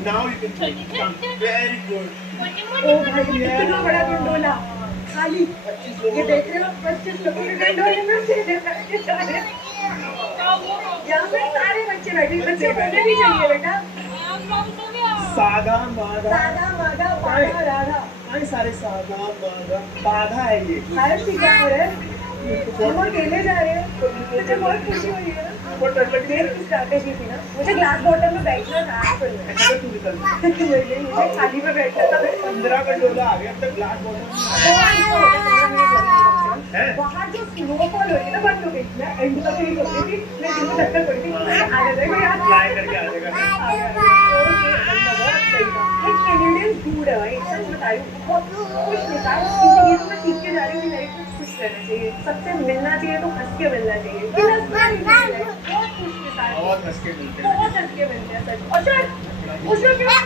Now you can take it. Come. Very good. ओ भाई कितना बड़ा गंडोला खाली 25 ये लोगों देख रहे हो 25 लोगों के गंडोले में से यहाँ पे सारे बच्चे बैठे बच्चे बोलने भी चाहिए बेटा सादा मादा मादा बाधा राधा आई सारे सादा मादा बाधा है ये हर चीज हो रहा है हम अकेले जा रहे हैं मुझे बहुत खुशी हुई है ना बहुत डर लग रही है मेरी स्ट्रैटेजी थी ना मुझे ग्लास बॉटल में बैठना था एक्चुअल में ऐसा तू निकल मुझे खाली में बैठना था 15 का डोला आ गया अब तक ग्लास बॉटल है बाहर जो स्नोफॉल हो रही है ना बंद हो गई मैं एंड तक नहीं कर रही थी मैं दिन चक्कर पड़ी थी आ जाएगा यार फ्लाई करके आ जाएगा एक कैनेडियन फूड है भाई सच बता रही हूँ बहुत खुश मिलता है ये तो मैं सीख के जा रही हूँ लाइफ में खुश रहना चाहिए सबसे मिलना चाहिए तो हंस के मिलना चाहिए बहुत खुश के साथ बहुत हंस के मिलते हैं बहुत हंस के मिलते हैं सच और सर उसमें क्या